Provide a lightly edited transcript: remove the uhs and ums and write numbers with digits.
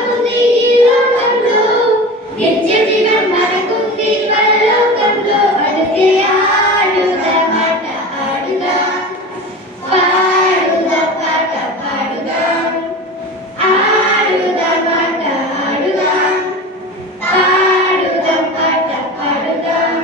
లోకముంది ఈ లోకంలో నిత్య జీవం మనకుంది పరలోకంలో అందుకే ఆడుదామాట ఆడుదాం పాడుదాం పాట పాడుదాం ఆడుదామాట ఆడుదాం పాడుదాం పాట పాడుదాం